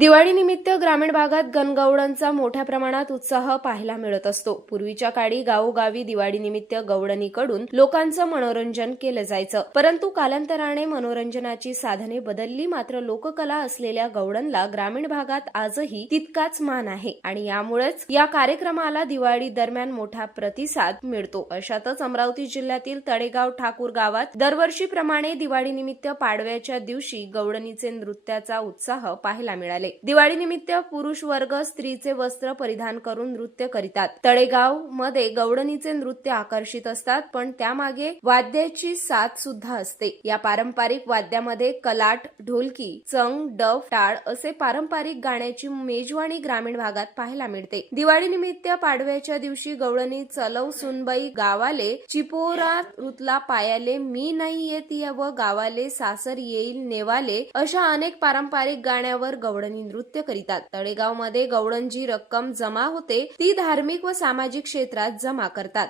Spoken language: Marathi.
दिवाळी निमित्त ग्रामीण भागात गणगौडांचा मोठ्या प्रमाणात उत्साह पाहायला मिळत असतो. पूर्वीच्या काळी गावोगावी दिवाळीनिमित्त निमित्त लोकांचं मनोरंजन केलं जायचं. परंतु कालांतराने मनोरंजनाची साधने बदलली. मात्र लोककला असलेल्या गवडनला ग्रामीण भागात आजही तितकाच मान आहे. आणि यामुळेच या कार्यक्रमाला दिवाळी दरम्यान मोठा प्रतिसाद मिळतो. अशातच अमरावती जिल्ह्यातील तळेगाव ठाकूर गावात दरवर्षीप्रमाणे दिवाळीनिमित्त पाडव्याच्या दिवशी गवडणीचे नृत्याचा उत्साह पाहायला मिळाले. दिवाळी दिवाळीनिमित्त पुरुष वर्ग स्त्रीचे वस्त्र परिधान करून नृत्य करीतात. तळेगावमध्ये गवडणीचे नृत्य आकर्षित असतात पण त्यामागे वाद्याची साथ सुद्धा असते. या पारंपरिक वाद्यामध्ये कलाट ढोलकी चंग डफ टाळ असे पारंपरिक गाण्याची मेजवानी ग्रामीण भागात पाहायला मिळते. दिवाळीनिमित्त पाडव्याच्या दिवशी गवळणी चलव सुनबाई गावाले चिपोरा रुतला पायाले मी नाही येत व गावाले सासर येईल नेवाले अशा अनेक पारंपरिक गाण्यावर गवळणी नृत्य करीतात. तळेगावमध्ये गवळण जी रक्कम जमा होते ती धार्मिक व सामाजिक क्षेत्रात जमा करतात.